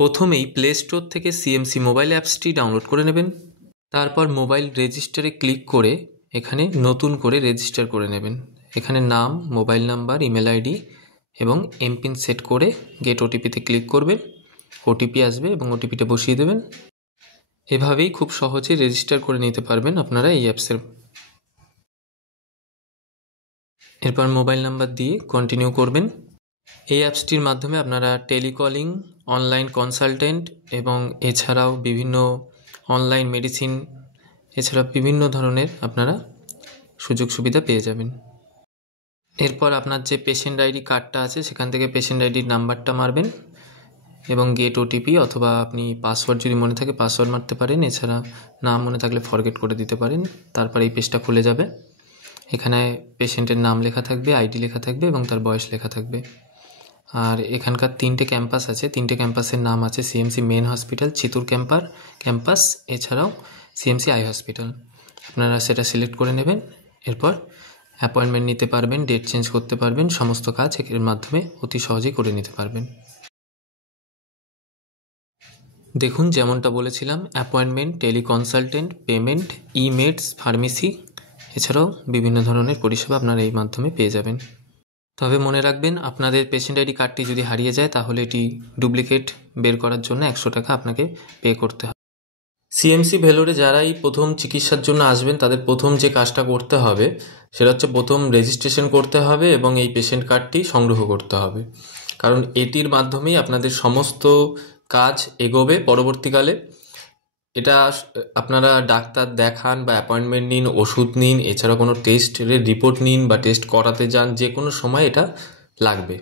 প্রথমেই play store থেকে CMC mobile অ্যাপসটি ডাউনলোড করে নেবেন। তারপর মোবাইল রেজিস্টারে ক্লিক করে এখানে নতুন করে রেজিস্টার করে নেবেন। এখানে নাম, মোবাইল নাম্বার, ইমেল আইডি এবং এমপিন সেট করে গেট ওটিপিতে ক্লিক করবেন। ওটিপি আসবে এবং ওটিপিটা বসিয়ে দেবেন। এভাবেই খুব সহজে রেজিস্টার করে নিতে পারবেন আপনারা এই অ্যাপসের। এরপর মোবাইল নাম্বার দিয়ে কন্টিনিউ করবেন। এই অ্যাপসটির মাধ্যমে আপনারা টেলিকলিং, অনলাইন কনসালটেন্ট এবং এছাড়াও বিভিন্ন অনলাইন মেডিসিন এছাড়া বিভিন্ন ধরনের আপনারা সুযোগ সুবিধা পেয়ে যাবেন। এরপর আপনার যে পেশেন্ট আইডি কার্ডটা আছে সেখান থেকে পেশেন্ট আইডির নাম্বারটা মারবেন এবং গেট ওটিপি অথবা আপনি পাসওয়ার্ড যদি মনে থাকে পাসওয়ার্ড মারতে পারেন। এছাড়া না মনে থাকলে ফরগেট করে দিতে পারেন। তারপর এই পেজটা খুলে যাবে। এখানে পেশেন্টের নাম লেখা থাকবে, আইডি লেখা থাকবে এবং তার বয়স লেখা থাকবে। আর এখানকার 3টে ক্যাম্পাস আছে। 3টে ক্যাম্পাসের নাম আছে সিএমসি মেন হসপিটাল, চিতুর ক্যাম্পাস, এছাড়াও সিএমসি আই হসপিটাল। আপনারা সেটা সিলেক্ট করে নেবেন। এরপর অ্যাপয়েন্টমেন্ট নিতে পারবেন, ডেট চেঞ্জ করতে পারবেন। সমস্ত কাজ এর মাধ্যমে অতি সহজেই করে নিতে পারবেন। দেখুন, যেমনটা বলেছিলাম, অ্যাপয়েন্টমেন্ট, টেলিকনসালটেন্ট, পেমেন্ট, ইমেডস, ফার্মেসি এছাড়াও বিভিন্ন ধরনের পরিষেবা আপনারা এই মাধ্যমে পেয়ে যাবেন। তবে মনে রাখবেন, আপনাদের পেশেন্ট আইডি কার্ডটি যদি হারিয়ে যায় তাহলে এটি ডুপ্লিকেট বের করার জন্য 100 টাকা আপনাকে পে করতে হবে। সিএমসি ভেলোরে যারাই প্রথম চিকিৎসার জন্য আসবেন তাদের প্রথম যে কাজটা করতে হবে সেটা হচ্ছে প্রথম রেজিস্ট্রেশন করতে হবে এবং এই পেশেন্ট কার্ডটি সংগ্রহ করতে হবে। কারণ এটির মাধ্যমেই আপনাদের সমস্ত কাজ এগোবে পরবর্তীকালে। এটা আপনারা ডাক্তার দেখান বা অ্যাপয়েন্টমেন্ট নিন, ওষুধ নিন, এছাড়া কোনো টেস্টের রিপোর্ট নিন বা টেস্ট করাতে যান, যে কোনো সময় এটা লাগবে।